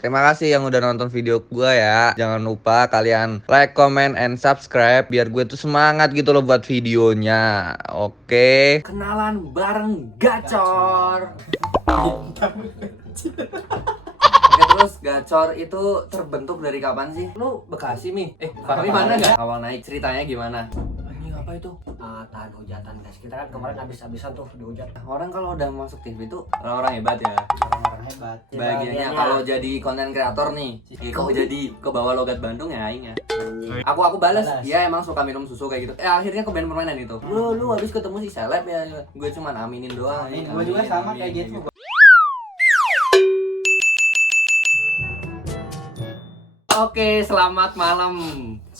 Terima kasih yang udah nonton video gue ya. Jangan lupa kalian like, comment, and subscribe biar gue tuh semangat gitu loh buat videonya. Oke. Kenalan bareng Gacor. Oke, terus Gacor itu terbentuk dari kapan sih? Lu Bekasi, Mi? Fahmi mana nggak? Awal naik ceritanya gimana? Ini apa itu? Tahan hujatan guys, kita kan kemarin habis-habisan tuh dihujat. Orang kalau udah masuk TV itu orang-orang hebat ya. Orang-orang hebat. Bagiannya kalau jadi konten kreator nih, kok bawa logat Bandung ya aing ya. Aku balas, dia emang suka minum susu kayak gitu. Akhirnya ke band permainan itu. Lu habis ketemu si seleb ya. Gue cuman aminin doang. Gue juga sama kayak gitu. Oke, selamat malam.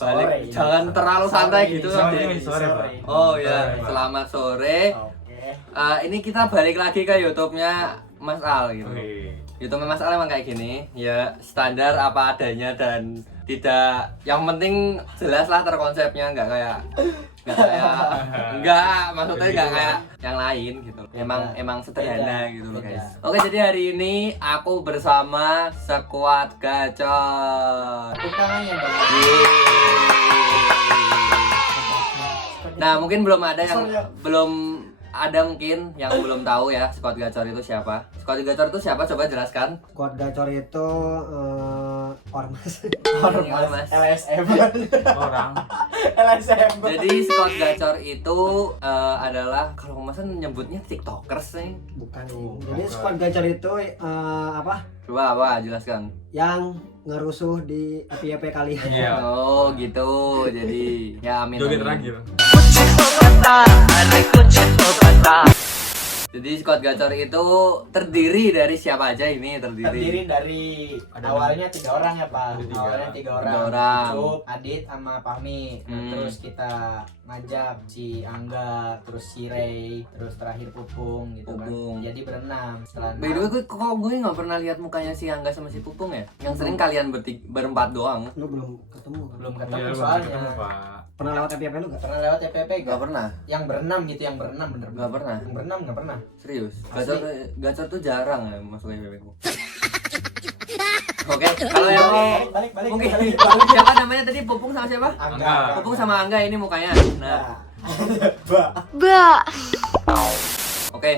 Balik, jangan terlalu santai gitu. Sore, Pak. Oh ya, selamat sore. Oke. Ini kita balik lagi ke YouTube-nya Mas Al gitu. Oke. YouTube Mas Al emang kayak gini, ya standar apa adanya dan tidak, yang penting jelas lah terkonsepnya, nggak maksudnya nggak kayak yang lain gitu. Emang sederhana gitu loh guys. Oke, jadi hari ini aku bersama Squad Gacor. Tepuk tangannya dong. Nah, mungkin belum ada mungkin yang belum tahu ya Squad Gacor itu siapa. Squad Gacor itu siapa? Coba jelaskan. Squad Gacor itu ormas. Ormas. LSM. Orang. LSM. Jadi Squad Gacor itu adalah kalau masan nyebutnya TikTokers nih. Bukan. Jadi Squad Gacor itu apa? Coba jelaskan. Yang ngerusuh di FYP kalian. Iya. Oh, gitu. Jadi ya amin. Joget amin. terakhir. Jadi Squad Gacor itu terdiri dari siapa aja ini? Terdiri dari awalnya 3 orang ya Pak. Awalnya 3 orang. 3 orang. Ucup, Adit sama Fahmi. Nah, Hmm. terus kita ngajak si Angga, terus si Ray, terus terakhir Pupung gitu Pupung. kan. Jadi berenam. Setelah By the way, gue nggak pernah lihat mukanya si Angga sama si Pupung ya. Yang sering kalian berempat doang. Lu belum ketemu kan? belum Iya, ketemu lu soalnya. ketemu, Pak. Pernah lewat FYP lu gak? Pernah lewat TPP Gak gak? pernah. Yang berenam gitu, yang berenam bener. Gak pernah. Yang berenam gak pernah. Serius. Asli. Gacor tuh jarang ya masuk FYP ku. Oke, kalau yang balik. mungkin balik. siapa namanya tadi? Pupung sama siapa? Angga. Pupung sama Angga ini mukanya. Nah, oke.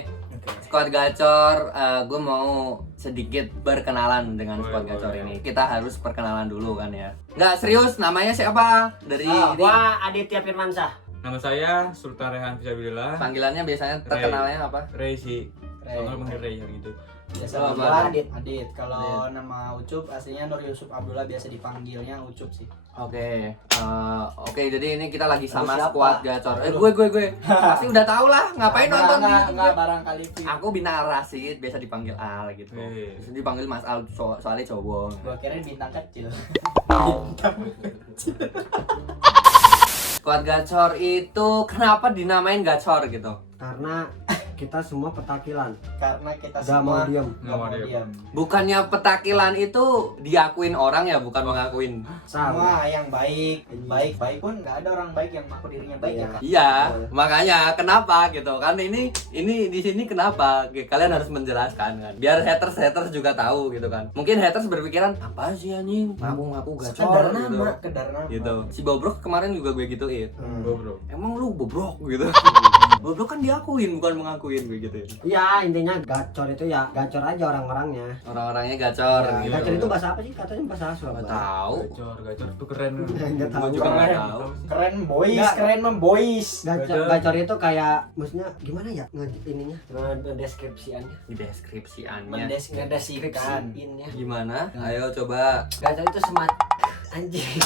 Squad Gacor, gue mau sedikit berkenalan dengan Squad Boleh, Gacor boleh. ini. Kita harus perkenalan dulu kan ya. Nggak, serius, namanya siapa? Dari ini. Gua Aditya Firmansyah. Nama saya Sultan Rehan Fisabilillah. Panggilannya biasanya terkenalnya apa? Ray sih. Ray. Soalnya panggil Ray gitu. Biasa Oh, dipanggil apa? Adit. Kalau nama Ucup aslinya Nur Yusuf Abdullah, biasa dipanggilnya Ucup sih. Oke, jadi ini kita lagi sama Siapa? Squad Gacor. Gue pasti udah tahu lah, ngapain nonton di YouTube Enggak gue? barangkali Fit. Aku Bintang Rasid, biasa dipanggil Al gitu. Iya. Biasa dipanggil Mas Al soalnya cowok. Gua kira bintang kecil. Squad Gacor itu kenapa dinamain Gacor gitu? Karena kita semua petakilan. Karena kita Gak mau semua diem. nggak mau diam. Bukannya petakilan itu diakuin orang ya, bukan mengakuin. Sama. Semua yang baik pun nggak ada orang baik yang mengaku dirinya baik ya Kak. Iya, makanya kenapa gitu kan, ini di sini kenapa? Kalian harus menjelaskan kan. Biar haters juga tahu gitu kan. Mungkin haters berpikiran, apa sih anjing? Ngaku Gacor Kedar gitu. nama, kedar nama. Gitu. Si Bobrok kemarin juga gue gituin. Bro. Emang lu bobrok gitu. Bobrok kan diakuin bukan mengakuin gue gitu. Iya, intinya gacor itu ya gacor aja orang-orangnya. Orang-orangnya gacor Ya, gitu. gacor itu bahasa apa sih? Katanya bahasa Nggak Surabaya. tahu. Gacor tuh keren. Nggak tahu. Gue juga nggak Keren. tahu. Keren boys, Nggak. keren memboys. Gacor itu kayak maksudnya gimana ya? Ininya, deskripsiannya. Di deskripsiannya. Ngedeskripsikan. Innya. Gimana? Ayo coba. Gacor itu anjing.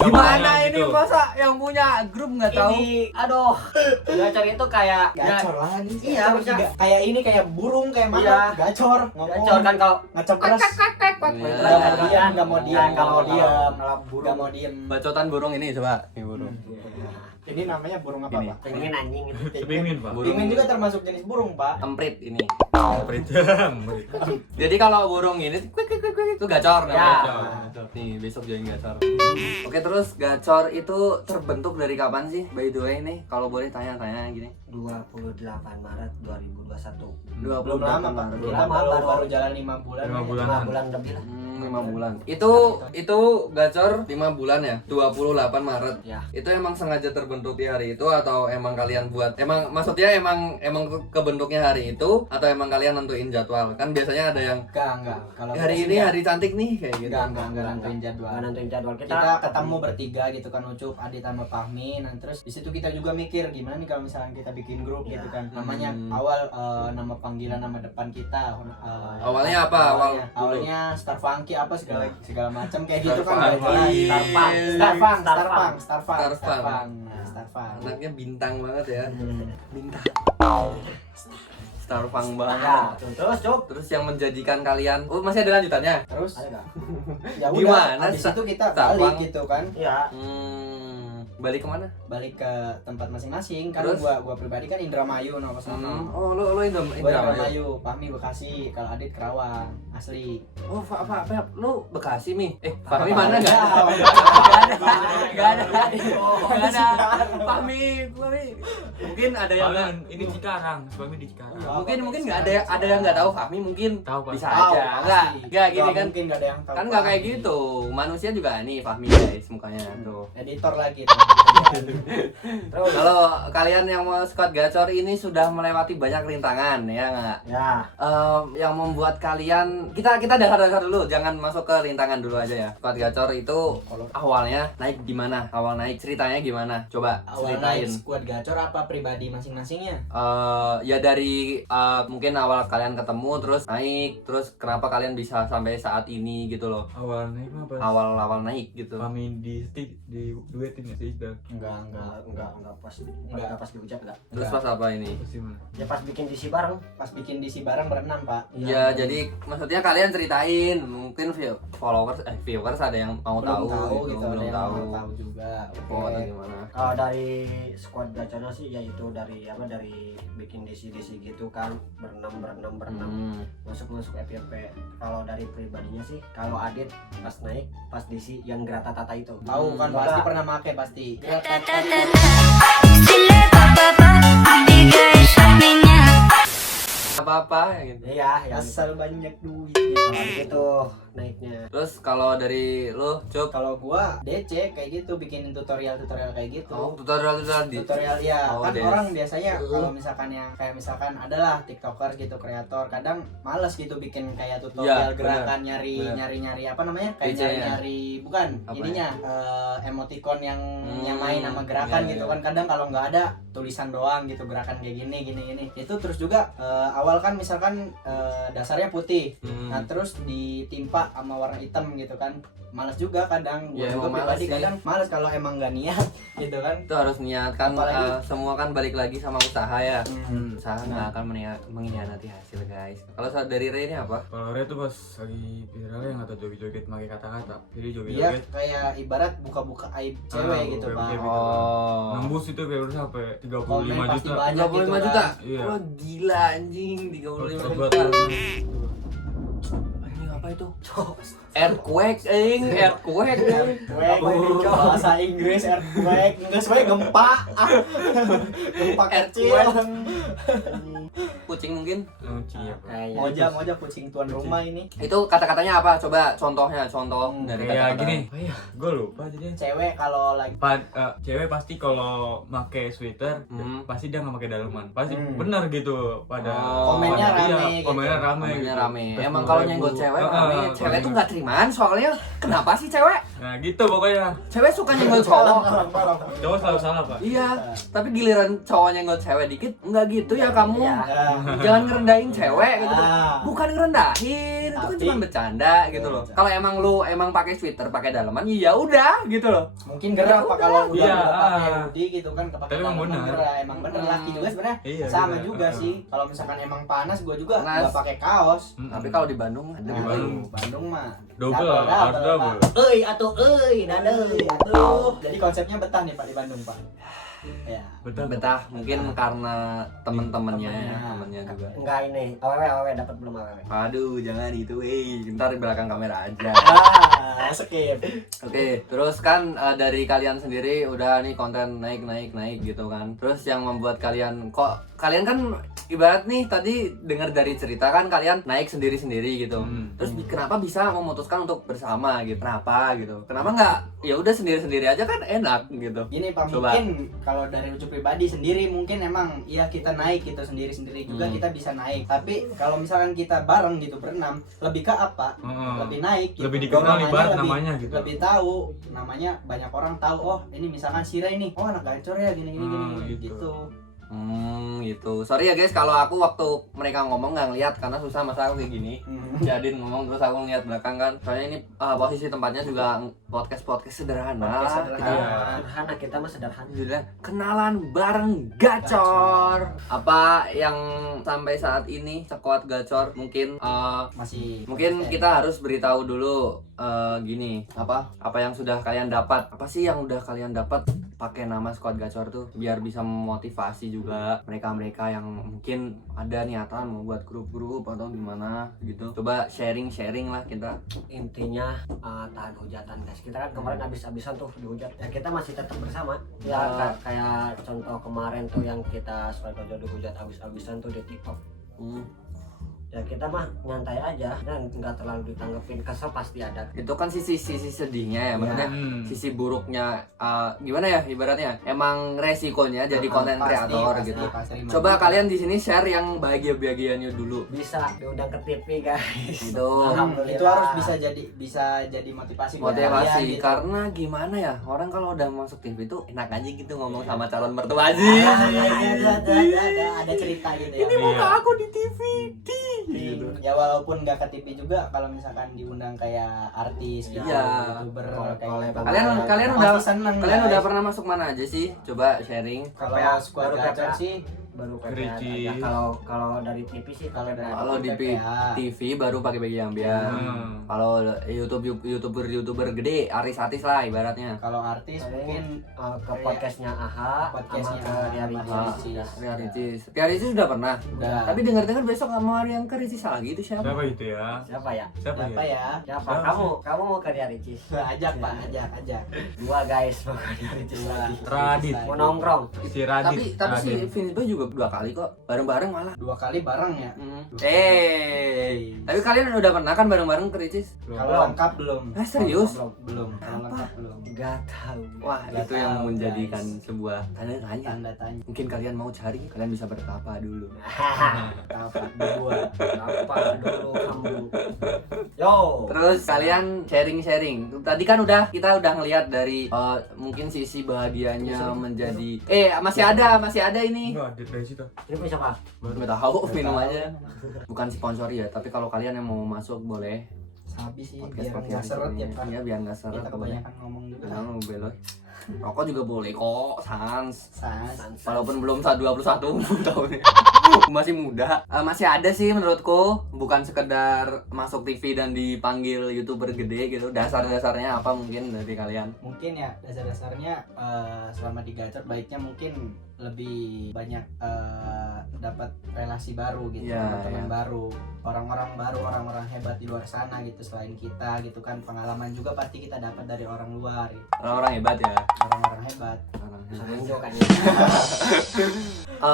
Gimana ini gitu. masa yang punya grup nggak tahu? Ini, aduh. Gacor itu kayak Gacor lagi. Iya, maksudnya kayak ini, kayak burung, kayak mana? Iya. Gacor. Ngomong. gacor kan kalau Ngacor keras. Iya. Nggak mau diam. Nggak mau diem. Bacotan burung ini coba. Ini burung. Ini namanya burung apa, Ini. Pak? pengen anjing itu. Pingin, Pak. Burung. Pingin juga termasuk jenis burung, Pak. Emprit ini. Emprit. Emprit. Jadi kalau burung ini kuik kuik kuik kuik, itu gacor Ya. namanya. Nih besok jadi gacor. Oke, terus gacor itu terbentuk dari kapan sih? By the way nih, kalau boleh tanya-tanya gini. 28 Maret 2021. 28 Belum lama, Pak. Maret. Kita Lama, baru jalan 5 bulan. 5 bulan. 5 bulan lebih lah. 5 bulan. Itu gacor 5 bulan ya? 28 Maret. Ya. Itu emang sengaja terbentuk di hari itu atau emang kalian buat? Emang maksudnya emang kebentuknya hari itu atau emang kalian nentuin jadwal? Kan biasanya ada yang Enggak. Kalau hari kita ini sih hari cantik nih kayak gitu. enggak nentuin jadwal. Nggak nentuin jadwal Kita ketemu bertiga gitu kan, Ucup, Adit sama Fahmi. Nah, terus di situ kita juga mikir gimana nih kalau misalkan kita bikin grup Ya. gitu kan. Namanya awal nama panggilan nama depan kita. Awalnya apa? Awalnya Star Funky apa segala macam kayak gitu Star kan. Funky. Starfang. Anaknya bintang banget ya. Bintang. Starfang Ya, banget. terus Cuk. Terus yang menjadikan kalian, oh masih ada lanjutannya? Terus Ada nggak? ya udah, Gimana, habis itu kita Starfang? balik gitu kan. Iya. Balik kemana? Balik ke tempat masing-masing kan. Terus? Gua pribadi kan Indramayu no sono. Oh, lo Gua Indramayu. Indramayu, Fahmi Bekasi, kalau Adit Kerawang, asli. Oh, apa? Lo Bekasi mi? Fahmi mana Enggak, Gak ada. Fahmi. Mungkin ada yang nggak. Ini Cikarang, suami di Cikarang. Mungkin nggak ada yang nggak tahu Fahmi mungkin Tahu, Pak. bisa Tahu, aja. pasti. Enggak gini kan. Mungkin nggak ada yang tahu. Kan nggak kayak Fahmi. gitu. Manusia juga nih Fahmi guys mukanya tuh. Editor lagi tuh. Terus kalau kalian yang mau squad gacor ini sudah melewati banyak rintangan ya nggak? Ya. Yang membuat kalian kita dasar dulu, jangan masuk ke rintangan dulu aja ya. Squad gacor itu awalnya naik di mana? Awal naik ceritanya gimana? Coba Awal ceritain. naik squad gacor apa pribadi masing-masingnya? Ya dari mungkin awal kalian ketemu terus naik, terus kenapa kalian bisa sampai saat ini gitu loh? Awalnya apa? Awal naik gitu. Kami di duetin nggak sih? Enggak pas diucap enggak. Terus pas apa ini? Pasti mana? Ya pas bikin DC bareng. Pas bikin DC bareng berenam, Pak. Ya jadi maksudnya kalian ceritain, mungkin viewers ada yang mau Belum tahu tahu gitu, ada belum yang tahu. mau tahu juga. Oh, atau Oke. gimana? Kalau dari squad gacornya sih yaitu dari bikin DC gitu kan berenam masuk FYP. Kalau dari pribadinya sih kalau Adit pas naik pas DC yang Grata Tata itu. Tahu kan Semoga- pasti pernah make pasti. Apa gitu. Iya, yang Asal banyak duitnya. kalau Adit itu naiknya. Terus kalau dari lu, Cup, Kalau gua DC kayak gitu, bikin tutorial kayak gitu. tutorial di Tutorial ya Oh, kan des. orang biasanya kalau misalkan yang kayak misalkan adalah tiktoker gitu, kreator, kadang males gitu bikin kayak tutorial Iya, gerakan benar. nyari apa namanya kayak DJ-nya. nyari bukan Apa ininya emoticon yang Hmm, nyamain sama gerakan iya, gitu iya. kan. Kadang kalau nggak ada tulisan doang gitu, gerakan kayak gini itu. Terus juga awal kan misalkan dasarnya putih, nah terus ditimpa sama warna hitam gitu kan, males juga kadang. Gua Ya, juga emang males pribadi sih. kadang males kalau emang nggak niat gitu kan. itu harus niat kan. Apalagi- Semua kan balik lagi sama usaha ya. Hmm. Usaha nggak akan mengkhianati hasil guys. Kalau dari Ray ini apa? Kalau Ray tuh pas lagi viralnya yang atau joget-joget pakai kata-kata. Jadi Iya joget-joget kayak ibarat buka-buka aib cewek gitu, buka-buka Pak. aib. Oh. nembus itu viewer sampai 35 Komen pasti juta. banyak. 35 gitu juta. kan. Iya. Wah, gila anjing 35 Buat juta. Anjing apa itu? Earthquake, earthquake. Earthquake, bahasa Inggris earthquake, Inggris we gempa. Gempa kecil. Kucing mungkin. Lucu ya, Pak. Moja kucing tuan rumah ini. Itu kata-katanya apa? Coba contoh dari Kayak kata-kata. gini. Oh iya, gue lupa jadinya. Cewek kalau lagi Cewek pasti kalau make sweater pasti dia nggak pakai daleman. Pasti bener gitu pada Komennya pada- iya, rame gitu. komennya rame. Komennya gitu. rame. Terus Emang 10.000. kalau nyenggol cewek rame. Cewek tuh nggak terimaan soalnya. Kenapa sih cewek? Nah gitu pokoknya. Cewek suka nyenggol cowok. Cowok selalu salah, Pak. Iya, tapi giliran cowok nyenggol cewek dikit, enggak gitu ya kamu. ya, Jangan ngerendahin cewek gitu. Ah. Bukan ngerendahin, itu kan Tapi- cuma bercanda gitu loh. Kalau emang lu pakai sweater, pakai daleman, ya udah gitu loh. mungkin gerah apa kalau udah Iya, pakai ah. hoodie gitu kan kepake Tapi emang daleman bener. gerah. Emang bener laki juga sebenarnya Iya, sama bener. juga sih. Kalau misalkan emang panas gua juga Panas. nggak pakai kaos. Tapi kalau di Bandung ada Di Nah, Bandung. Bandung mah Double, harus double. Euy atuh euy, dadeuy atuh. Jadi konsepnya betah nih Pak di Bandung, Pak. Ya. betah mungkin karena temen-temennya juga. Enggak ini, aww dapat belum aww? Aduh, jangan itu, ntar di belakang kamera aja. Skip. Oke, terus kan dari kalian sendiri udah nih konten naik gitu kan. Terus yang membuat kalian kalian kan ibarat nih tadi dengar dari cerita kan kalian naik sendiri-sendiri gitu. Terus kenapa bisa memutuskan untuk bersama gitu? Kenapa gitu? Kenapa nggak ya udah sendiri-sendiri aja kan enak gitu. Gini Pak, mungkin kalau dari Ucup pribadi sendiri mungkin emang ya kita naik gitu sendiri-sendiri juga kita bisa naik. Tapi kalau misalkan kita bareng gitu berenam, lebih ke apa? Lebih naik gitu. Lebih dikenal ibarat namanya gitu. Lebih tahu namanya, banyak orang tahu, oh ini misalkan Sira ini, oh anak gacor ya gini gitu. Gitu. Sorry ya guys kalau aku waktu mereka ngomong nggak ngeliat karena susah masa aku kayak gini. Jadi ngomong terus aku ngeliat belakang kan. Soalnya ini posisi tempatnya juga podcast sederhana. Sederhana, kita mah sederhana. Judulnya kenalan bareng gacor. Apa yang sampai saat ini sekuat gacor mungkin mungkin kita harus beritahu dulu gini apa yang sudah kalian dapat, apa sih yang udah kalian dapat pakai nama Squad Gacor tuh, biar bisa memotivasi juga mereka yang mungkin ada niatan mau buat grup atau gimana gitu. Coba sharing lah kita. Intinya tahan hujatan guys. Kita kan kemarin habis-habisan tuh dihujat. Ya kita masih tetap bersama. Ya kayak contoh kemarin tuh yang kita Squad Gacor dihujat habis-habisan tuh di TikTok. Ya kita mah nyantai aja dan nggak terlalu ditanggepin. Kesel pasti ada. Itu kan sisi sedihnya ya, maksudnya sisi buruknya gimana ya ibaratnya, emang resikonya jadi konten kreator gitu. Coba kalian di sini share yang bahagianya dulu. Bisa diundang ke TV guys. Itu harus bisa jadi motivasi Motivasi gitu. Karena gimana ya, orang kalau udah masuk TV itu enak aja gitu ngomong sama calon mertua aja. Ada cerita gitu ya. Ini muka aku di TV. Gitu. Ya walaupun nggak ke TV juga, kalau misalkan diundang kayak artis gitu, YouTuber kayak kalian udah pernah masuk mana aja sih? Coba sharing. Kalau Squad Gacor sih baru Ricis. Kalau dari TV sih kalau di TV baru pakai baju ambiar. Kalau YouTuber gede, artis lah ibaratnya. Kalau artis mungkin ke podcastnya AHA, podcastnya Ria Ricis. Ria Ricis udah pernah. Udah. Tapi dengar besok mau ada yang ke Ricis lagi itu siapa? Siapa itu ya? Siapa ya? Siapa ya? Siapa? Kamu mau ke Ria Ricis? Ajak Pak, ajak. Dua guys mau ke Ria Ricis lagi. Radit. Mau nongkrong. Si Radit. Tapi si Vince Boy juga 2 kali kok, bareng-bareng malah. 2 kali bareng ya. Tapi kalian udah pernah kan bareng-bareng ke Ricis? Kalau lengkap belum. Serius? Belum. Kalau lengkap belum. Gak tahu. Wah, Nggak itu yang tahu, menjadikan sebuah tanda Tanda tanya. Mungkin kalian mau cari, kalian bisa bertapa dulu. Apa dua. Apa dulu kamu? Yo. Terus kalian sharing. Tadi kan kita udah ngelihat dari mungkin sisi bahagianya menjadi masih ada ini. Enggak, dari situ. Ini punya siapa? Nggak tahu, minum aja. Bukan sponsor ya, tapi kalau kalian yang mau masuk boleh. Habis sih Podcast biar nggak seret ya Pak. Iya, biar nggak seret. Kita kebanyakan ngomong juga. Jangan belok. Rokok juga boleh kok, sans. Sans. Walaupun belum 21 tahun. Masih muda. Masih ada sih menurutku, bukan sekedar masuk TV dan dipanggil YouTuber gede gitu. Dasar-dasarnya apa mungkin dari kalian? Mungkin ya dasar-dasarnya selama di Gacor baiknya mungkin lebih banyak dapat relasi baru gitu, teman-teman baru, orang-orang baru, orang-orang hebat di luar sana gitu. Selain kita gitu kan, pengalaman juga pasti kita dapat dari orang luar gitu. Orang hebat ya. Orang-orang hebat.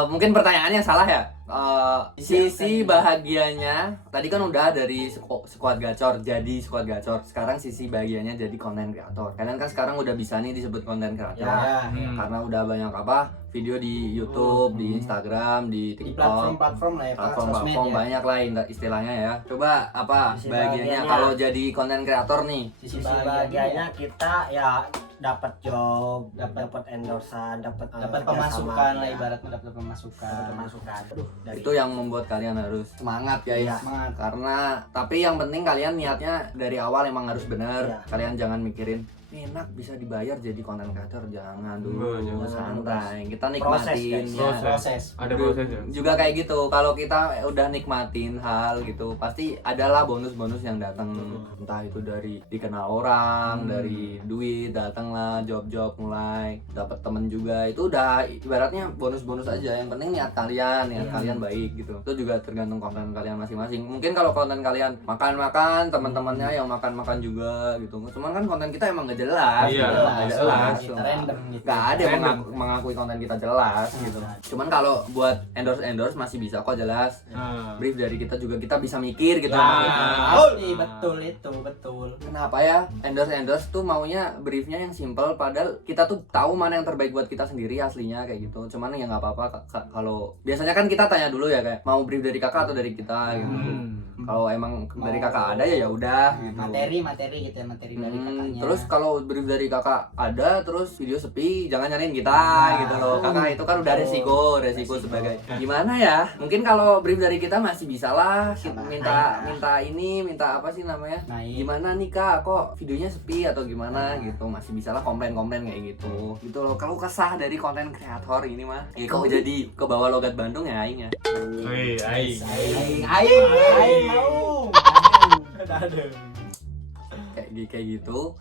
Mungkin pertanyaannya salah ya. Sisi bahagianya tadi kan udah dari Squad Gacor jadi Squad Gacor. Sekarang sisi bahagianya jadi konten kreator. Kalian kan sekarang udah bisa nih disebut konten kreator karena udah banyak video di YouTube, di Instagram, di TikTok, di platform-platform lah ya Pak, platform ya. banyak lah istilahnya ya. Coba bahagianya kalau jadi konten kreator nih? Sisi bahagianya kita ya dapat job, dapat endorsan, dapat pemasukan lah, ibaratnya dapat pemasukan. Itu yang membuat kalian harus semangat guys. Semangat. Karena tapi yang penting kalian niatnya dari awal emang harus bener. Kalian jangan mikirin enak bisa dibayar jadi konten creator, jangan dulu, Jangan. santai, kita Proses, nikmatin guys. ya. Proses. Ada prosesnya. Juga kayak gitu, kalau kita udah nikmatin hal gitu pasti adalah bonus-bonus yang datang, entah itu dari dikenal orang, dari duit datang lah, job-job mulai dapat temen juga, itu udah ibaratnya bonus-bonus aja. Yang penting niat kalian baik gitu. Itu juga tergantung konten kalian masing-masing. Mungkin kalau konten kalian makan-makan, teman-temannya yang makan-makan juga gitu, cuman kan konten kita emang gak jelas, Iya, gitu. Nggak jelas, kita random gitu. Gak ada yang Random. mengakui konten kita jelas gitu. Cuman kalau buat endorse masih bisa kok jelas. Nah, Brief dari kita juga, kita bisa mikir gitu. Nah. Pasti, betul itu, betul. Kenapa ya endorse tuh maunya briefnya yang simple, padahal kita tuh tahu mana yang terbaik buat kita sendiri aslinya kayak gitu. Cuman ya nggak apa-apa kalau biasanya kan kita tanya dulu ya, kayak mau brief dari kakak atau dari kita gitu. Kalau emang dari kakak ada ya udah gitu. Materi gitu ya, materi dari kakaknya. Terus kalau brief dari kakak ada, terus video sepi, jangan nyariin kita gitu loh. Kakak itu kan udah resiko sebagai gimana ya? Mungkin kalau brief dari kita masih bisa lah, minta apa sih namanya? Naik. Gimana nih kak, kok videonya sepi atau gimana gitu, masih bisa lah komplain kayak gitu loh. Kalau kesah dari konten kreator ini mah kok jadi ke bawah logat Bandung ya aing ya. Aing mau. Aduh. Kayak gitu.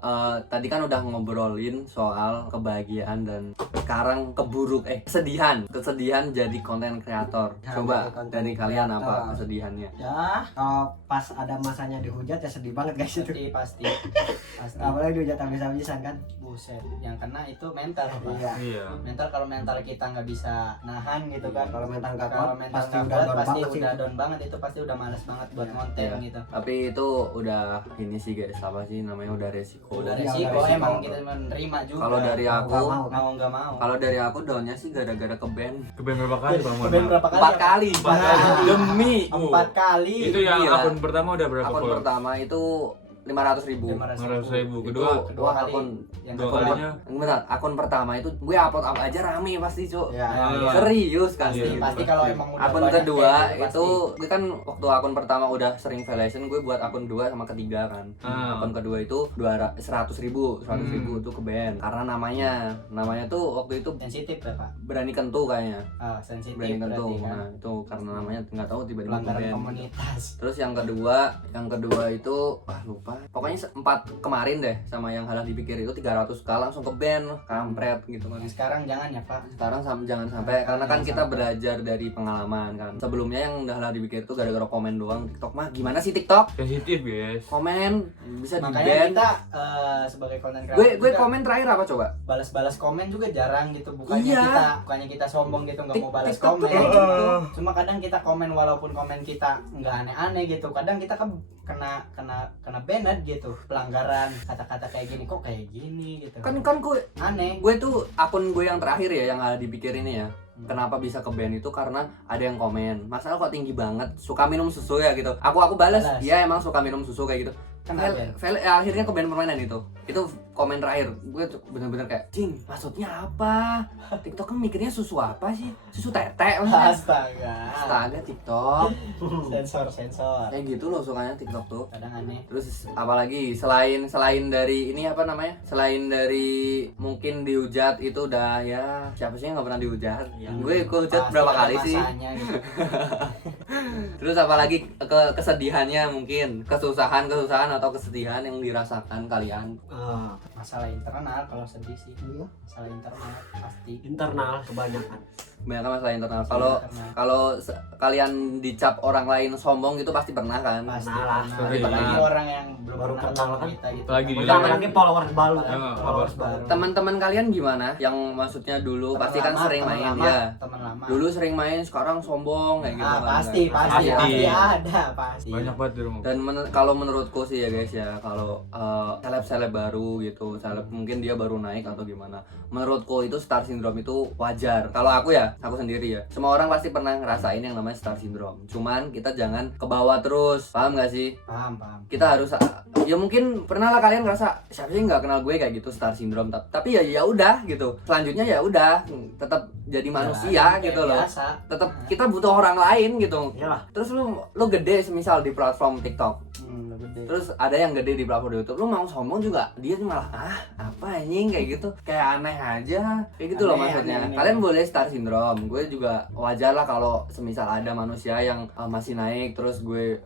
Tadi kan udah ngobrolin soal kebahagiaan dan sekarang kesedihan jadi konten kreator. Coba Jadi konten dari kalian apa kreator. kesedihannya? Ya, kalau pas ada masanya dihujat ya sedih banget guys itu. Pasti. Apalagi dihujat habis-habisan kan. Buset, yang kena itu mental apa? Iya. Mental, kalau mental kita nggak bisa nahan gitu kan. Kalau mental nggak Kalau kuat, mental pasti nggak udah kuat, down pasti banget sih udah itu. down banget, itu pasti udah males banget buat konten Iya. gitu. Tapi itu udah ini sih guys, apa sih namanya, udah resiko. Udah Iya, resiko, udah resiko. emang kita menerima juga. Kalau dari Mau aku, nggak mau kan. mau nggak mau. kalau dari aku downnya sih gara-gara ke band. ke band berapa kali Bang? Band berapa kali? 4 kali. Demi Oh. 4 kali. Itu yang Gila. akun pertama udah berapa Akun follower? pertama itu 500.000. 500.000. Kedua kedua kali. akun Yang dua kedua kalinya Bentar, akun pertama itu gue upload apa aja rame pasti cuk. Ya, Ah. Serius kan. Iya, pasti kalau emang udah Akun banyak kedua kayak gitu, itu gue kan waktu akun pertama udah sering violation, gue buat akun 2 sama ketiga kan. Akun kedua itu 100.000 itu ke band karena namanya tuh waktu itu pasti sensitif ya Pak. berani kentu kayaknya. Sensitif Berani kentu. berarti kan. Nah, itu karena namanya nggak tahu tiba-tiba ke Pelanggaran band. komunitas. Terus yang kedua itu lupa. Pokoknya 4 kemarin deh, sama yang halah dipikir itu 300k langsung ke band, kampret gitu kan. Yang sekarang jangan ya Pak. Sekarang jangan sampai, karena kan Jangan kita sampai. belajar dari pengalaman kan. Sebelumnya yang udah halah dipikir itu gara-gara komen doang. TikTok mah gimana sih TikTok? sensitif guys. Komen bisa di Makanya ban. kita sebagai konten kreator Gue juga komen terakhir apa coba? balas-balas komen juga jarang gitu. Bukannya Iya. kita sombong gitu nggak mau balas TikTok tuh komen. kayak gitu. Cuma kadang kita komen walaupun komen kita nggak aneh-aneh gitu. Kadang kita kan kena banned gitu, pelanggaran kata-kata kayak gini, kok kayak gini gitu. Kan gue Aneh. tuh akun gue yang terakhir ya yang halah dipikir ini ya. Kenapa bisa ke ban itu karena ada yang komen, masalah kok tinggi banget, suka minum susu ya gitu. Aku balas, Balas. iya emang suka minum susu kayak gitu. Kenapa? Akhirnya ke band permainan itu komen terakhir. Gue tuh bener-bener kayak, cing, maksudnya apa? TikTok kan mikirnya susu apa sih? Susu tete maksudnya. Astaga. Astaga TikTok. Sensor. Kayak gitu loh sukanya TikTok tuh. Kadang aneh. Terus apalagi selain dari ini apa namanya? Selain dari mungkin dihujat itu udah ya, siapa sih yang nggak pernah dihujat? Gue hujat Pasti berapa ada kali sih? masanya gitu. Terus apalagi kesedihannya mungkin, kesusahan atau kesedihan yang dirasakan kalian. Masalah internal kalau sedih sih. Iya. Masalah internal pasti. Internal kebanyakan. Banyak masalah internal. Kalau kalian dicap orang lain sombong gitu pasti pernah kan? Pasti Nah lah, pernah. sering. Apalagi orang yang belum Baru pernah kenal ketemu kan. kita gitu. Apalagi di Jangan lagi followers baru. Followers baru. Teman-teman kalian gimana? Yang maksudnya dulu Teman pasti kan lama, sering teman main lama, ya. Teman lama. Dulu sering main, sekarang sombong kayak gitu. kan. Pasti Pasti. ada pasti. Banyak banget di rumah. Dan kalau menurutku sih ya guys ya, kalau seleb baru gitu, seleb mungkin dia baru naik atau gimana, menurutku itu star syndrome itu wajar. Kalau aku sendiri ya, semua orang pasti pernah ngerasain yang namanya star syndrome. Cuman kita jangan ke bawah terus, paham gak sih? Paham. Kita harus, ya mungkin pernah lah kalian ngerasa siapa sih nggak kenal gue kayak gitu, star syndrome. Tapi ya udah gitu, selanjutnya ya udah tetap jadi manusia Kayak gitu loh. biasa. Tetap kita butuh orang lain gitu. Iyalah. Terus lu gede semisal di platform TikTok. udah gede. Terus ada yang gede di platform YouTube, lu mau sombong juga dia malah apa anjing kayak gitu, kayak aneh aja kayak gitu loh Aneh, maksudnya. aneh. Kalian boleh star syndrome, gue juga wajar lah kalau semisal ada manusia yang masih naik terus gue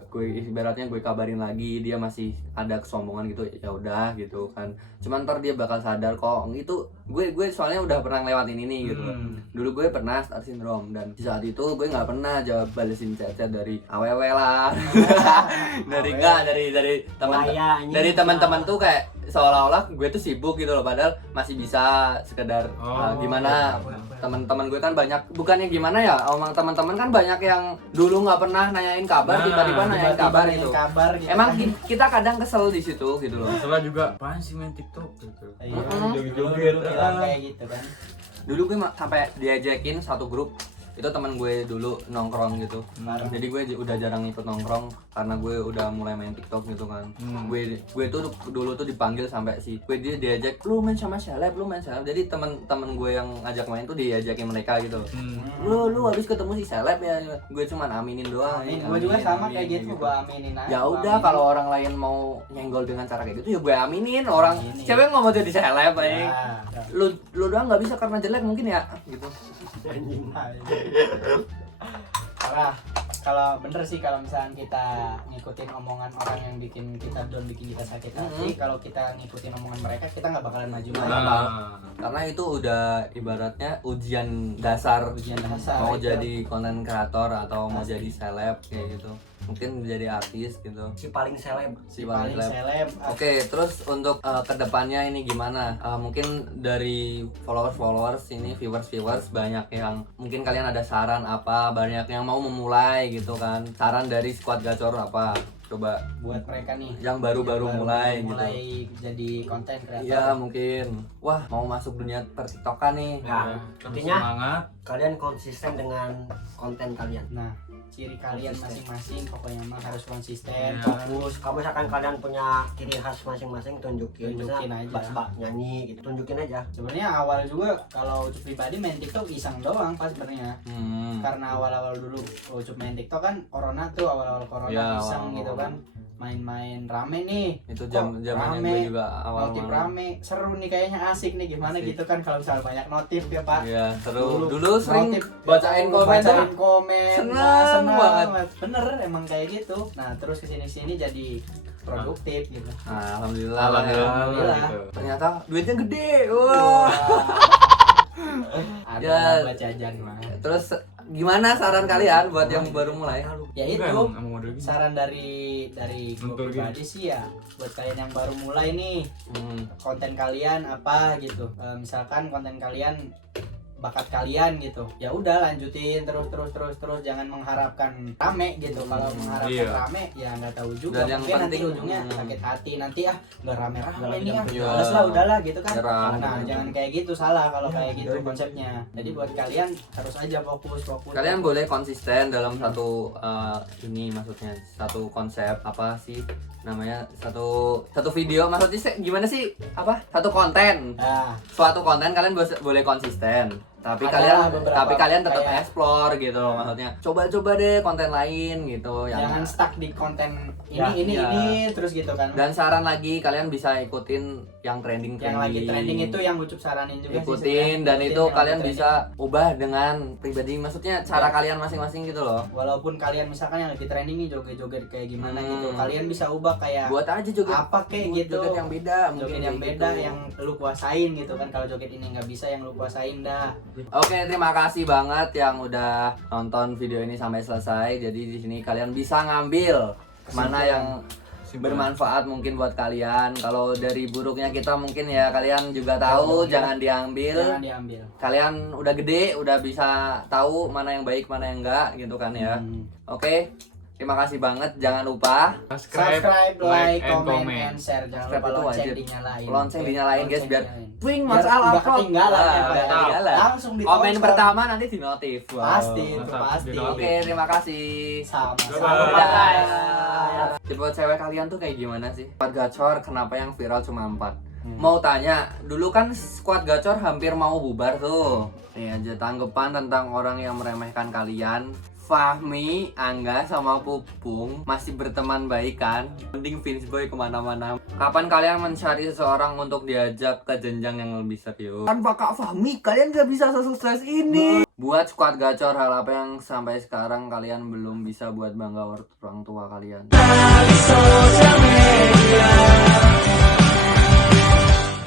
ibaratnya gue kabarin lagi dia masih ada kesombongan gitu, ya udah gitu kan. Cuman ntar dia bakal sadar kok itu gue soalnya udah pernah lewatin ini gitu. Dulu gue pernah star syndrome dan di saat itu gue nggak pernah jawab balesin chat-chat dari aww lah dari teman-teman tuh kayak seolah-olah gue tuh sibuk gitu loh, padahal masih bisa sekedar gimana. Teman-teman gue kan banyak, bukannya gimana ya, omong teman-teman kan banyak yang dulu nggak pernah nanyain kabar, tiba-tiba nanyain kabar itu. Gitu Emang kan. kita kadang kesel di situ gitu loh. Setelah juga apaan sih main TikTok gitu. Iya, Joget-joget. dulu bilang kayak gitu kan. Dulu gue sampai diajakin satu grup, itu teman gue dulu nongkrong gitu. Jadi gue udah jarang ikut nongkrong karena gue udah mulai main TikTok gitu kan. Gue tuh dulu tuh dipanggil sampai gue diajak lu main sama seleb. Jadi teman-teman gue yang ngajak main tuh diajakin mereka gitu. Lu habis ketemu si seleb ya. Gue cuman aminin doang. Gue juga sama kayak gitu, gue aminin aja. Ya udah, kalau orang lain mau nyenggol dengan cara kayak gitu ya gue aminin. Orang cewek nggak mau jadi seleb anjing. Lu doang nggak bisa karena jelek mungkin ya gitu. Karena kalau bener sih kalau misalnya kita ngikutin omongan orang yang bikin kita down, bikin kita sakit hati, kalau kita ngikutin omongan mereka kita nggak bakalan maju lagi. Karena itu udah ibaratnya ujian dasar mau itu. jadi konten kreator atau mau jadi seleb kayak gitu, mungkin menjadi artis gitu, Si paling seleb. si paling seleb. seleb. Oke, terus untuk kedepannya ini gimana? Mungkin dari followers ini, viewers banyak yang mungkin kalian ada saran apa? Banyak yang mau memulai gitu kan? Saran dari Squad Gacor apa? Coba Buat mereka nih yang baru-baru mulai gitu. jadi konten kreator. Iya mungkin, wah mau masuk dunia pertiktokan nih. Nah, Terus intinya semangat. kalian konsisten dengan konten kalian. Nah, ciri kalian masing-masing pokoknya mah harus konsisten, Fokus. Kalau misalkan kalian punya ciri khas masing-masing, tunjukin. Tunjukin Misalnya aja. bak-bak nyanyi gitu, tunjukin aja. Sebenarnya awal juga kalau Ucup pribadi main TikTok iseng doang pas sebenarnya. Karena awal-awal dulu Ucup main TikTok kan corona tuh, awal-awal corona Ya, iseng awal-awal. gitu kan. Main-main rame nih. Itu Kok zamannya rame? gue juga awal Notif rame, seru nih kayaknya, asik nih gimana Asik. gitu kan kalau misalnya banyak notif ya Pak. Iya seru. Dulu sering notif, bacain komen tuh. bacain komen, Seneng banget. Bener emang kayak gitu. Nah terus kesini jadi produktif gitu. Nah, alhamdulillah. Alhamdulillah. Gitu. Ternyata duitnya gede. Wah. Ada Ya. nambah jajan mah. Terus gimana saran kalian buat yang baru mulai? Ya itu Bukan, emang model gitu. saran dari gue Untuk pribadi sih ya buat kalian yang baru mulai nih, konten kalian apa gitu. Misalkan konten kalian bakat kalian gitu, ya udah lanjutin terus jangan mengharapkan rame gitu. Kalau mengharapkan Iya. rame ya nggak tahu juga, Dan yang mungkin nanti penting, ujungnya sakit hati, nanti nggak rame nih Iya. males lah udahlah gitu kan. Nyerah. Nah jangan kayak gitu, salah kalau kayak gitu konsepnya. Jadi buat kalian harus aja fokus. Kalian boleh konsisten dalam satu ini, maksudnya satu konsep apa sih namanya, satu video, maksudnya gimana sih, apa, satu konten, Nah, suatu konten kalian boleh konsisten, tapi Ada kalian beberapa tetap kayak- explore gitu loh, maksudnya coba deh konten lain gitu yang jangan stuck di konten Ya, ini iya. terus gitu kan. Dan saran lagi, kalian bisa ikutin yang trending Yang lagi trending itu yang Ucup saranin juga sih ikutin, sebenarnya. dan Ikutin itu yang kalian lagi bisa ubah dengan pribadi, maksudnya cara kalian masing-masing gitu loh. walaupun kalian misalkan yang lagi trending nih joget-joget kayak gimana gitu, Hmm. kalian bisa ubah kayak Buat aja joget apa kayak buat gitu, joget yang beda, mungkin joget yang kayak beda gitu. yang lu kuasain gitu kan. Kalau joget ini nggak bisa, yang lu kuasain dah. Oke, terima kasih banget yang udah nonton video ini sampai selesai. Jadi di sini kalian bisa ngambil mana yang bermanfaat mungkin buat kalian. Kalau dari buruknya kita mungkin ya kalian juga tahu, jangan diambil. Jangan diambil. Kalian udah gede, udah bisa tahu mana yang baik, mana yang enggak gitu kan ya. Oke. Terima kasih banget. Jangan lupa Subscribe, like, and comment, comment. and share. Jangan Subscribe lupa itu lonceng wajib. dinyalain. Lonceng dinyalain, guys, Lonceng biar dinyalain. Twing Biar Mas Al nggak upload. ketinggalan ya, Nah, Pak. ketinggalan. Langsung di Komen tonton. pertama nanti di notif. Wow. Pasti itu Mantap. pasti. Di notif. Oke, terima kasih. Sama-sama. Bye-bye. Tipe cewek kalian tuh kayak gimana sih? Squad Gacor kenapa yang viral cuma 4? Mau tanya, dulu kan Squad Gacor hampir mau bubar tuh. Nih aja tanggapan tentang orang yang meremehkan kalian. Fahmi, Angga, sama Pupung masih berteman baik kan? Mending Vince Boy kemana-mana. Kapan kalian mencari seseorang untuk diajak ke jenjang yang lebih serius? Tanpa Kak Fahmi, kalian gak bisa sesukses ini. Buat squad gacor, hal apa yang sampai sekarang kalian belum bisa buat bangga orang tua kalian?